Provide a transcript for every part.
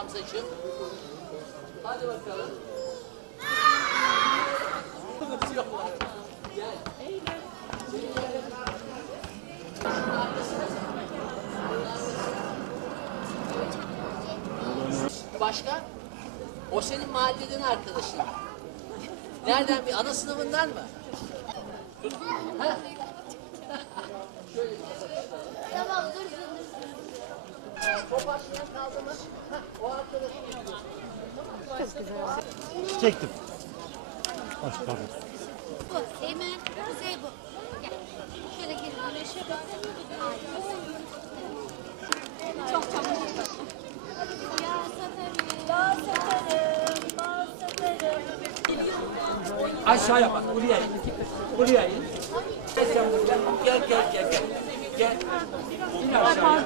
Hamzacığım. Hadi bakalım. Başka? O senin mahalleden arkadaşın. Nereden bir ana sınıfından mı? Ha? O arkadaşın. Çektim. Hoş pardon. Bu. Eymen. Kuzey bu. Gel. Şöyle gir. Böyle şöyle. Çok çabuk. Ya satarım. Ya satarım. Ya satarım. Aşağıya bak, buraya in. Buraya in. Gel sen buraya. Gel, gel, gel, gel. Gel. İn aşağıya.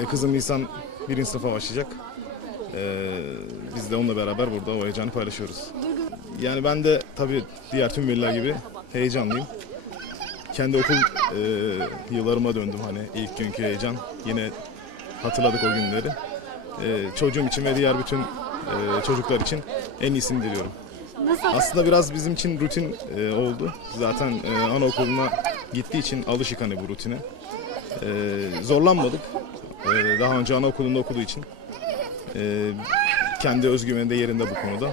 Ee, Kızım Nisan birinci sınıfa başlayacak. Ee, biz de onunla beraber burada o heyecanı paylaşıyoruz. Yani ben de tabii diğer tüm veliler gibi heyecanlıyım. Kendi okul e, yıllarıma döndüm hani ilk günkü heyecan. Yine hatırladık o günleri. Ee, çocuğum için ve diğer bütün e, çocuklar için en iyisini diliyorum. Aslında biraz bizim için rutin e, oldu. Zaten e, anaokuluna gittiği için alışık hani bu rutine. Ee, zorlanmadık. Ee, daha önce anaokulunda okuduğu için. Ee, kendi özgüveni de yerinde bu konuda.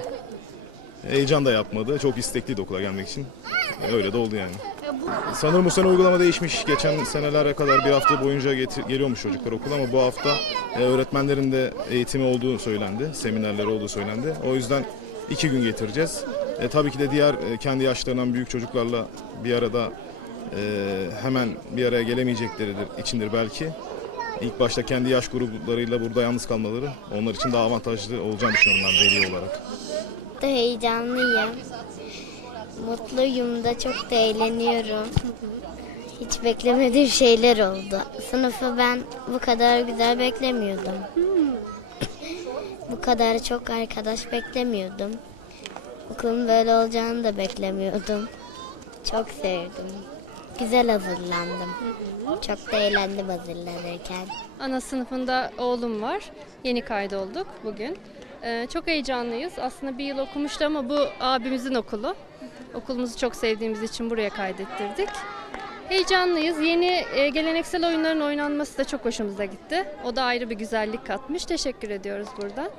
Heyecan da yapmadı. Çok istekliydi okula gelmek için. Ee, Öyle de oldu yani. Sanırım bu sene uygulama değişmiş. Geçen senelere kadar bir hafta boyunca getir- geliyormuş çocuklar okula ama bu hafta e, öğretmenlerin de eğitimi olduğu söylendi. Seminerleri olduğu söylendi. O yüzden iki gün getireceğiz. E, tabii ki de diğer e, kendi yaşlarından büyük çocuklarla bir arada e, hemen bir araya gelemeyecekleri içindir belki. İlk başta kendi yaş gruplarıyla burada yalnız kalmaları onlar için daha avantajlı olacağını düşünüyorum ben veli olarak. Da heyecanlıyım. Mutluyum da çok da eğleniyorum. Hiç beklemediğim şeyler oldu. Sınıfı ben bu kadar güzel beklemiyordum. bu kadar çok arkadaş beklemiyordum. Okulun böyle olacağını da beklemiyordum. Çok sevdim. Güzel hazırlandım. Çok da eğlendim hazırlanırken. Ana sınıfında oğlum var. Yeni kaydolduk bugün. Ee, çok heyecanlıyız. Aslında bir yıl okumuştu ama bu abimizin okulu. Okulumuzu çok sevdiğimiz için buraya kaydettirdik. Heyecanlıyız. Yeni e, geleneksel oyunların oynanması da çok hoşumuza gitti. O da ayrı bir güzellik katmış. Teşekkür ediyoruz buradan.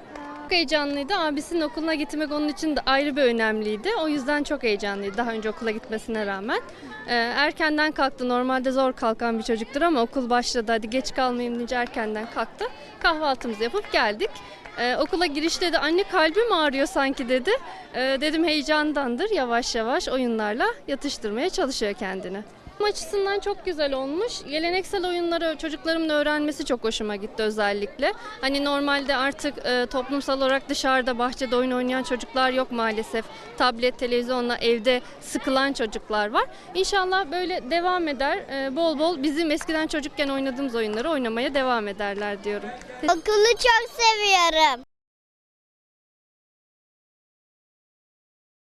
Çok heyecanlıydı. Abisinin okuluna gitmek onun için de ayrı bir önemliydi. O yüzden çok heyecanlıydı daha önce okula gitmesine rağmen. Ee, erkenden kalktı. Normalde zor kalkan bir çocuktur ama okul başladı. Hadi geç kalmayayım deyince erkenden kalktı. Kahvaltımızı yapıp geldik. Ee, okula girişte de anne kalbim ağrıyor sanki dedi. Ee, dedim heyecandandır. Yavaş yavaş oyunlarla yatıştırmaya çalışıyor kendini. Açısından çok güzel olmuş. Geleneksel oyunları çocuklarımın öğrenmesi çok hoşuma gitti özellikle. Hani normalde artık e, toplumsal olarak dışarıda bahçede oyun oynayan çocuklar yok maalesef. Tablet, televizyonla evde sıkılan çocuklar var. İnşallah böyle devam eder. E, bol bol bizim eskiden çocukken oynadığımız oyunları oynamaya devam ederler diyorum. Okulu çok seviyorum.